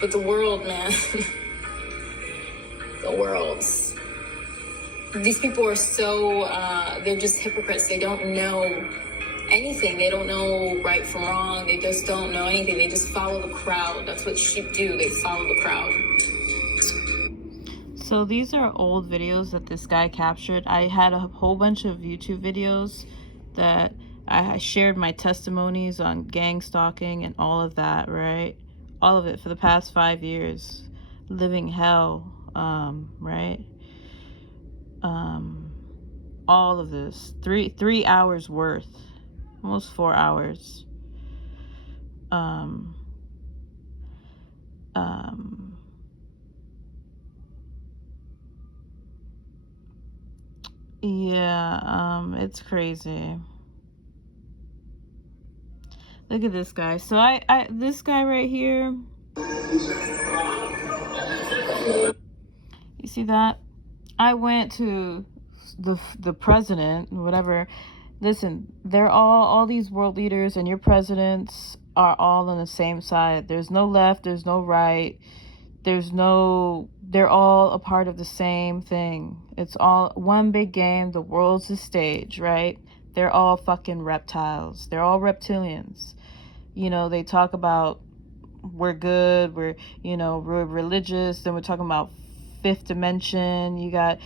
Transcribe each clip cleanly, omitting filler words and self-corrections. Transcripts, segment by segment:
But the world, man, the world. These people are so, they're just hypocrites. They don't know anything. They don't know right from wrong. They just don't know anything. They just follow the crowd. That's what sheep do. They follow the crowd. So these are old videos that this guy captured. I had a whole bunch of YouTube videos that I shared my testimonies on gang stalking and all of that, right? All of it for the past 5 years. Living hell, right? All of this. Three hours worth. Almost 4 hours. Yeah, it's crazy. Look at this guy. So this guy right here, you see that? I went to the president, whatever. Listen, they're all these world leaders and your presidents are all on the same side. There's no left, there's no right. They're all a part of the same thing. It's all one big game. The world's the stage, right? They're all fucking reptiles. They're all reptilians. You know, they talk about we're good, we're religious, then we're talking about fifth dimension, you got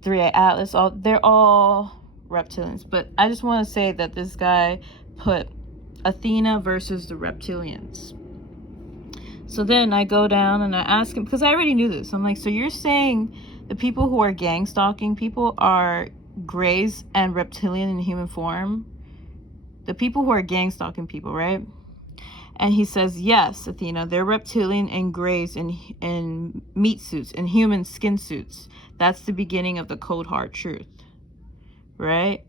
3A Atlas, they're all reptilians. But I just want to say that this guy put Athena versus the reptilians. So then I go down and I ask him, because I already knew this. I'm like, so you're saying the people who are gang stalking people are grays and reptilian in human form? The people who are gang stalking people, right? And he says, yes, Athena, they're reptilian and grays in meat suits, in human skin suits. That's the beginning of the cold hard truth, right?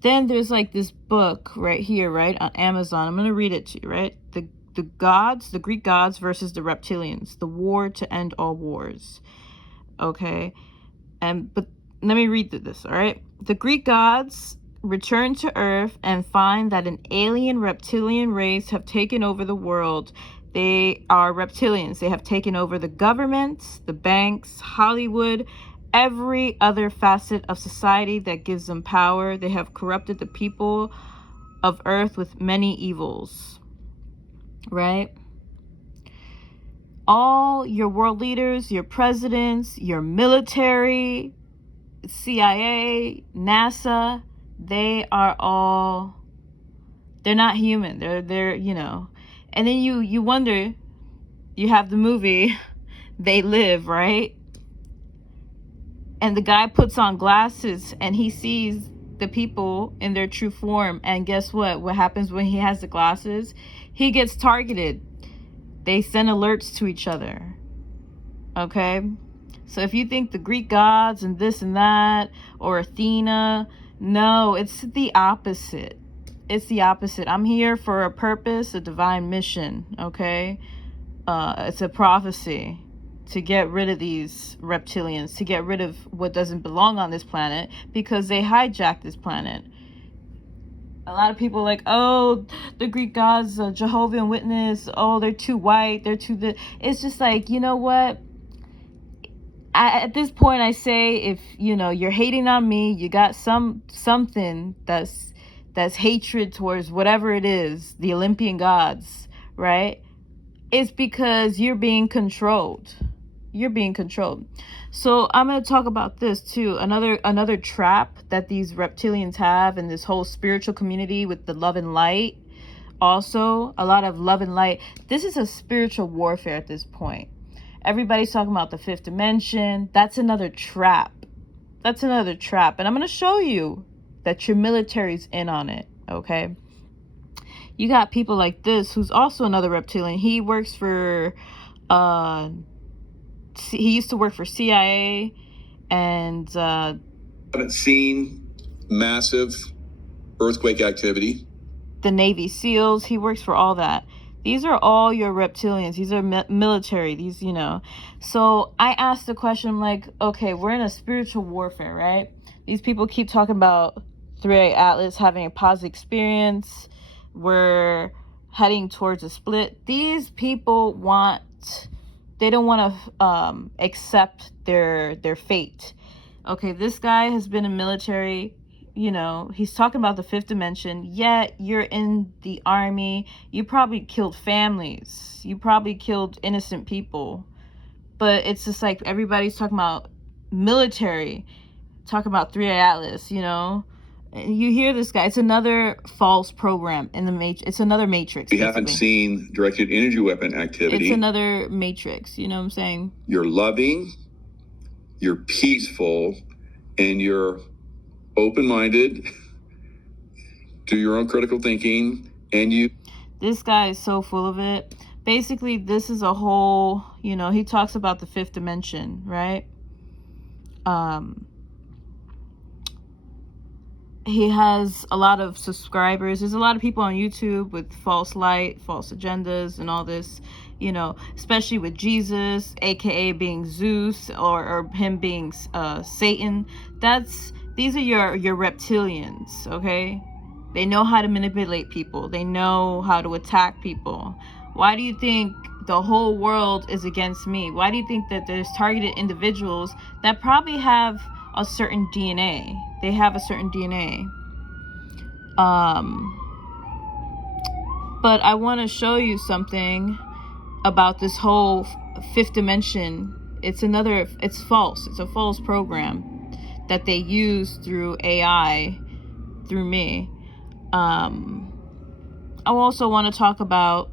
Then there's like this book right here, right, on Amazon. I'm going to read it to you, right? The gods, the Greek gods versus the reptilians, the war to end all wars. Okay? But let me read this, all right? The Greek gods return to Earth and find that an alien reptilian race have taken over the world. They are reptilians. They have taken over the governments, the banks, Hollywood, every other facet of society that gives them power. They have corrupted the people of Earth with many evils. Right? All your world leaders, your presidents, your military, CIA, NASA, they're not human. They're and then you wonder, you have the movie They Live, right? And the guy puts on glasses and he sees the people in their true form, and guess what happens when he has the glasses? He gets targeted. They send alerts to each other. Okay? So if you think the Greek gods and this and that, or Athena, no, it's the opposite. It's the opposite. I'm here for a purpose, a divine mission, okay? It's a prophecy to get rid of these reptilians, to get rid of what doesn't belong on this planet, because they hijacked this planet. A lot of people are like, oh, the Greek gods, Jehovah's Witness, oh, they're too white, they're too this. It's just like, you know what? At this point, I say, if, you're hating on me, you got something that's hatred towards whatever it is, the Olympian gods, right? It's because you're being controlled. You're being controlled. So I'm going to talk about this too. Another trap that these reptilians have in this whole spiritual community with the love and light. Also, a lot of love and light. This is a spiritual warfare at this point. Everybody's talking about the fifth dimension. That's another trap. That's another trap. And I'm going to show you that your military's in on it, okay? You got people like this, who's also another reptilian. He works for, he used to work for CIA, and haven't seen massive earthquake activity. The Navy SEALs, he works for all that. These are all your reptilians. These are military. These, So I asked the question, I'm like, okay, we're in a spiritual warfare, right? These people keep talking about 3A Atlas having a positive experience. We're heading towards a split. These people they don't want to accept their fate. Okay, this guy has been in military. You know, he's talking about the fifth dimension, yet you're in the army. You probably killed families. You probably killed innocent people. But it's just like everybody's talking about military, talking about 3 Atlas, you know. And you hear this guy. It's another false program in the Matrix. It's another Matrix. We haven't seen directed energy weapon activity. It's another Matrix, you know what I'm saying? You're loving, you're peaceful, and you're open-minded, do your own critical thinking, and you... This guy is so full of it. Basically, this is a whole, you know, he talks about the fifth dimension, right? He has a lot of subscribers. There's a lot of people on YouTube with false light, false agendas, and all this, you know, especially with Jesus, aka being Zeus, or him being Satan. These are your reptilians, okay? They know how to manipulate people. They know how to attack people. Why do you think the whole world is against me? Why do you think that there's targeted individuals that probably have a certain DNA? They have a certain DNA. But I want to show you something about this whole fifth dimension. It's false. It's a false program that they use through AI, through me. I also want to talk about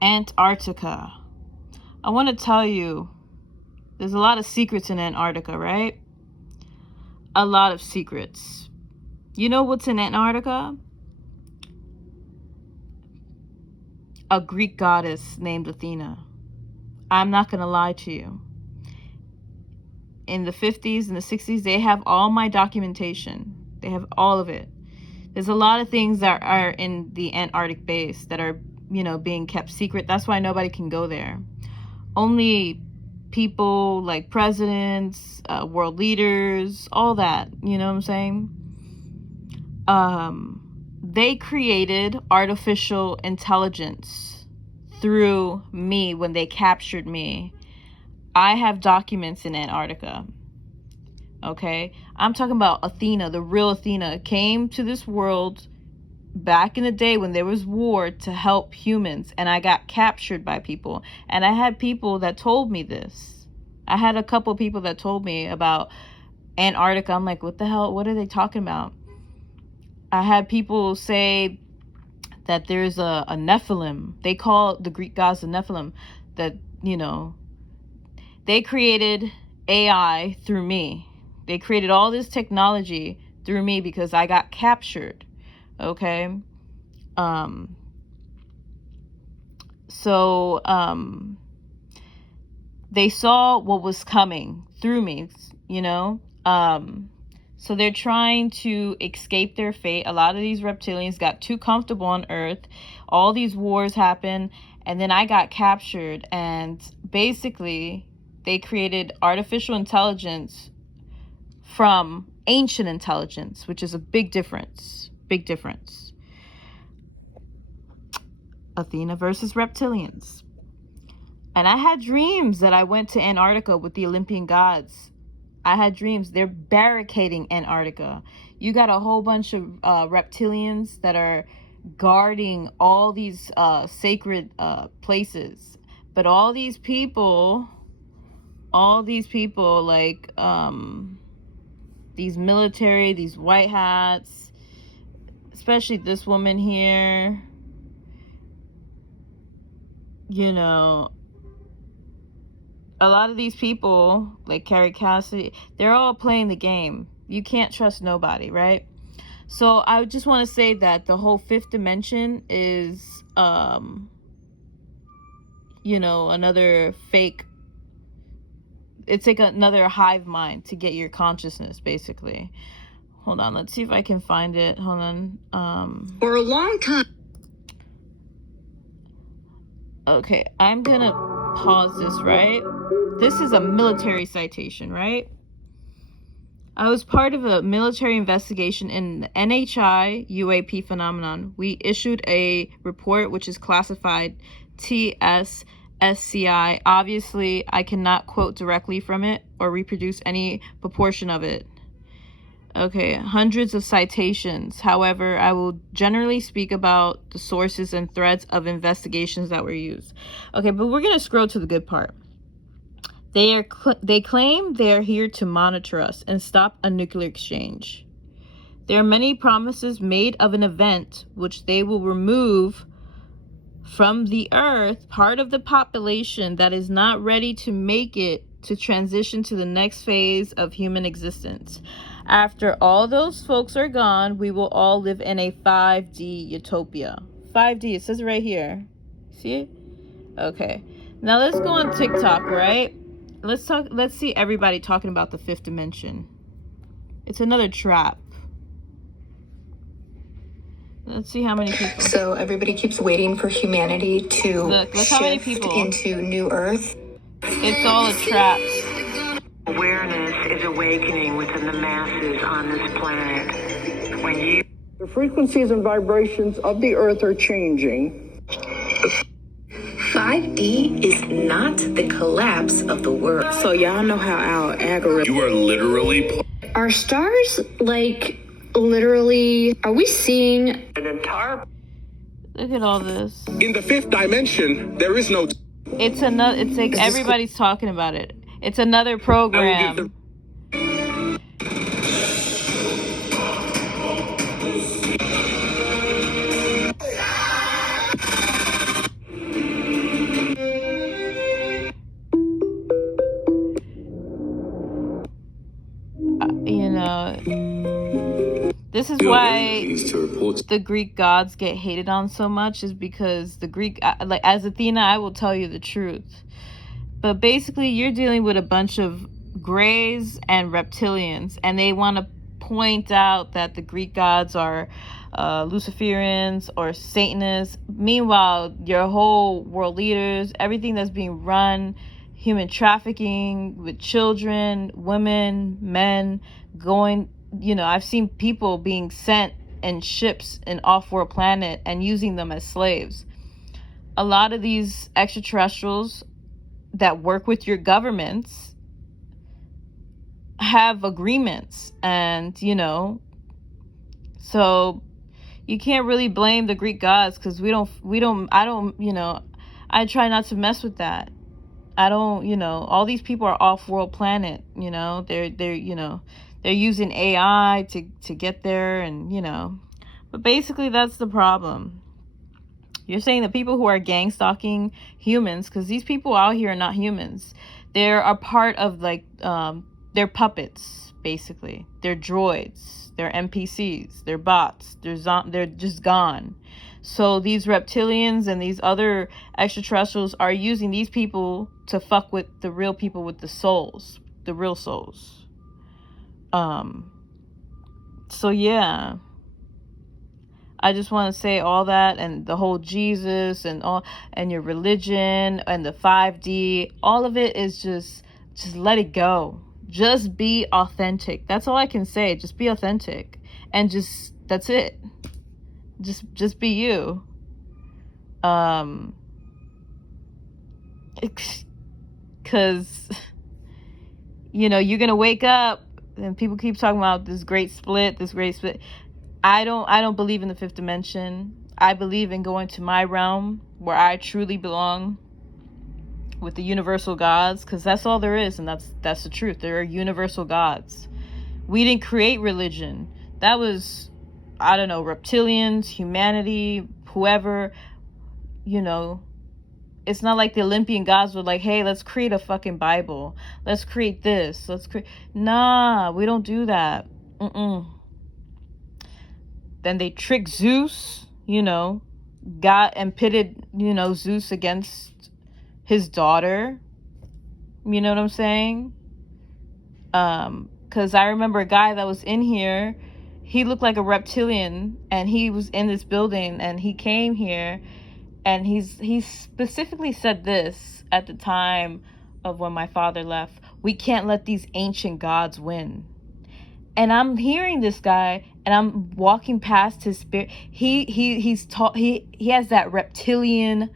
Antarctica. I want to tell you, there's a lot of secrets in Antarctica, right? A lot of secrets. You know what's in Antarctica? A Greek goddess named Athena. I'm not going to lie to you. In the 50s and the 60s, they have all my documentation. They have all of it. There's a lot of things that are in the Antarctic base that are, you know, being kept secret. That's why nobody can go there. Only people like presidents, world leaders, all that, you know what I'm saying? They created artificial intelligence through me when they captured me. I have documents in Antarctica. Okay? I'm talking about Athena, the real Athena, came to this world back in the day when there was war to help humans, and I got captured by people. And I had people that told me this. I had a couple people that told me about Antarctica. I'm like, what the hell? What are they talking about? I had people say that there's a Nephilim. They call the Greek gods the Nephilim. That, you know, they created AI through me. They created all this technology through me because I got captured. Okay. They saw what was coming through me, you know. So they're trying to escape their fate. A lot of these reptilians got too comfortable on Earth. All these wars happened, and then I got captured. And basically, they created artificial intelligence from ancient intelligence, which is a big difference. Big difference. Athena versus reptilians. And I had dreams that I went to Antarctica with the Olympian gods. I had dreams. They're barricading Antarctica. You got a whole bunch of reptilians that are guarding all these sacred places. But all these people like these military, these white hats, especially this woman here, you know, a lot of these people, like Carrie Cassidy, they're all playing the game. You can't trust nobody, right? So I just want to say that the whole fifth dimension is, you know, another fake. It's like another hive mind to get your consciousness, basically. Hold on, let's see if I can find it. Hold on. For a long time. Okay, I'm gonna pause this, right? This is a military citation, right? I was part of a military investigation in the NHI UAP phenomenon. We issued a report which is classified TSSCI. Obviously, I cannot quote directly from it or reproduce any proportion of it. Okay, hundreds of citations. However, I will generally speak about the sources and threads of investigations that were used. Okay, but we're going to scroll to the good part. They claim they are here to monitor us and stop a nuclear exchange. There are many promises made of an event which they will remove from the earth part of the population that is not ready to make it to transition to the next phase of human existence. After all those folks are gone, we will all live in a 5D utopia. 5D, it says it right here. See it? Okay. Now let's go on TikTok, right? Let's see everybody talking about the fifth dimension. It's another trap. Let's see how many people. So everybody keeps waiting for humanity to Look how many shift people. into new Earth. It's all a trap. Awareness is awakening within the masses on this planet. When you The frequencies and vibrations of the earth are changing. 5D is not the collapse of the world. So y'all know how our algorithm. You are literally. Are stars like literally? Are we seeing an entire Look at all this. In the fifth dimension, there is no. It's like everybody's talking about it. It's another program. You know, this is why the Greek gods get hated on so much, is because the Greek, like as Athena, I will tell you the truth. But basically, you're dealing with a bunch of grays and reptilians, and they want to point out that the Greek gods are Luciferians or Satanists. Meanwhile, your whole world leaders, everything that's being run, human trafficking with children, women, men, going, you know, I've seen people being sent in ships in off-world planet and using them as slaves. A lot of these extraterrestrials that work with your governments have agreements, and you know, so you can't really blame the Greek gods, because I try not to mess with that. I don't, you know, all these people are off-world planet, you know, they're using AI to get there, and you know, but basically that's the problem. You're saying the people who are gang stalking humans, because these people out here are not humans. They're a part of, like, they're puppets, basically. They're droids. They're NPCs. They're bots. They're just gone. So these reptilians and these other extraterrestrials are using these people to fuck with the real people with the souls, the real souls. So yeah. I just want to say all that, and the whole Jesus and all, and your religion and the 5D, all of it is just let it go. Just be authentic. That's all I can say. Just be authentic, and that's it. Just be you. Because you know, you're gonna wake up and people keep talking about this great split. I don't believe in the fifth dimension. I believe in going to my realm where I truly belong with the universal gods, because that's all there is, and that's the truth. There are universal gods. We didn't create religion. That was, I don't know, reptilians, humanity, whoever, you know. It's not like the Olympian gods were like, hey, let's create a fucking Bible. Let's create this. Nah, we don't do that. Then they tricked Zeus, you know, got and pitted, you know, Zeus against his daughter. You know what I'm saying? Because I remember a guy that was in here, he looked like a reptilian, and he was in this building, and he came here, and he specifically said this at the time of when my father left: we can't let these ancient gods win. And I'm hearing this guy, and I'm walking past his spirit. He has that reptilian,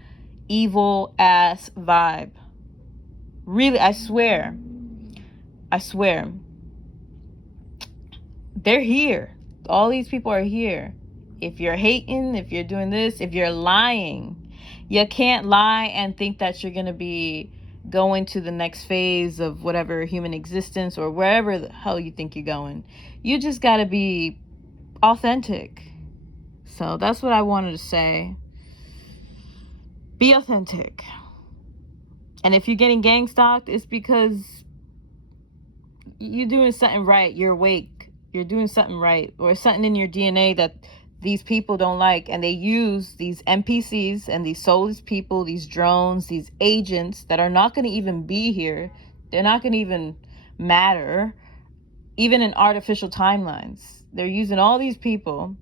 evil ass vibe. Really, I swear. They're here. All these people are here. If you're hating, if you're doing this, if you're lying, you can't lie and think that you're gonna be going to the next phase of whatever human existence or wherever the hell you think you're going. You just gotta be authentic. So that's what I wanted to say. Be authentic. And if you're getting gang stalked, it's because you're doing something right. You're awake. You're doing something right. Or something in your DNA that these people don't like. And they use these NPCs and these soulless people, these drones, these agents that are not going to even be here. They're not going to even matter, even in artificial timelines. They're using all these people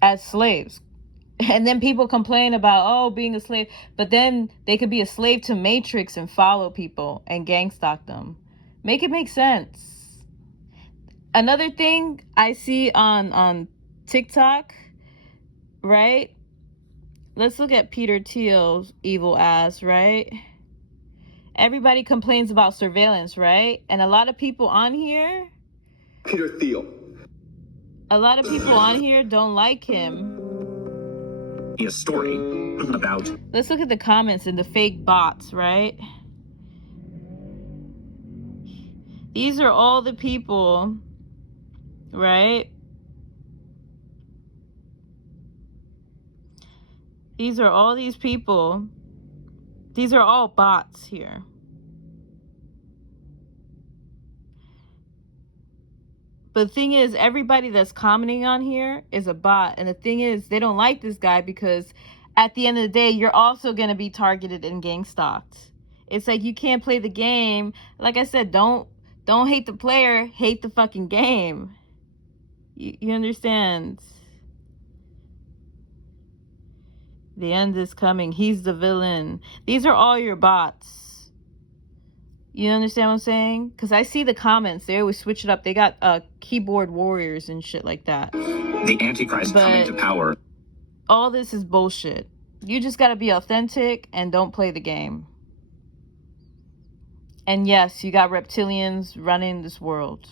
as slaves. And then people complain about, oh, being a slave. But then they could be a slave to Matrix and follow people and gang stalk them. Make it make sense. Another thing I see on TikTok, right? Let's look at Peter Thiel's evil ass, right? Everybody complains about surveillance, right? And a lot of people on here, Peter Thiel. a lot of people on here don't like him. A story about. Let's look at the comments and the fake bots, right? These are all the people, right? These are all these people. These are all bots here. But the thing is, everybody that's commenting on here is a bot. And the thing is, they don't like this guy because at the end of the day, you're also going to be targeted and gang stalked. It's like you can't play the game. Like I said, don't hate the player, hate the fucking game. You understand? The end is coming. He's the villain. These are all your bots. You understand what I'm saying? Because I see the comments. They always switch it up. They got keyboard warriors and shit like that. The Antichrist coming to power. All this is bullshit. You just got to be authentic and don't play the game. And yes, you got reptilians running this world.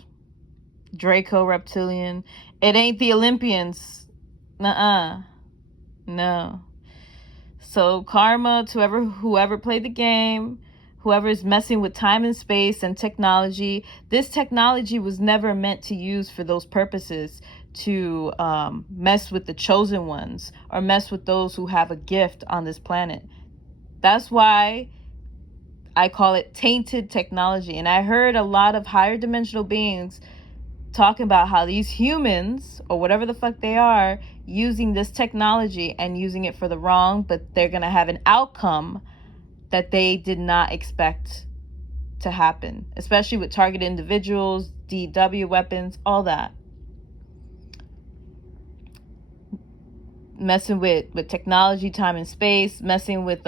Draco reptilian. It ain't the Olympians. Nuh-uh. No. So karma to whoever played the game, whoever is messing with time and space and technology. This technology was never meant to use for those purposes, to mess with the chosen ones or mess with those who have a gift on this planet. That's why I call it tainted technology. And I heard a lot of higher dimensional beings talking about how these humans, or whatever the fuck they are, using this technology and using it for the wrong, but they're going to have an outcome that they did not expect to happen, especially with targeted individuals, DW weapons, all that. Messing with technology, time and space, messing with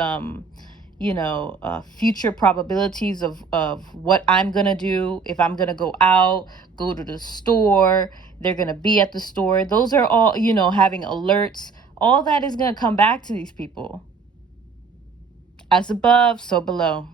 future probabilities of what I'm gonna do. If I'm gonna go out, go to the store, they're gonna be at the store. Those are all, having alerts. All that is gonna come back to these people. As above, so below.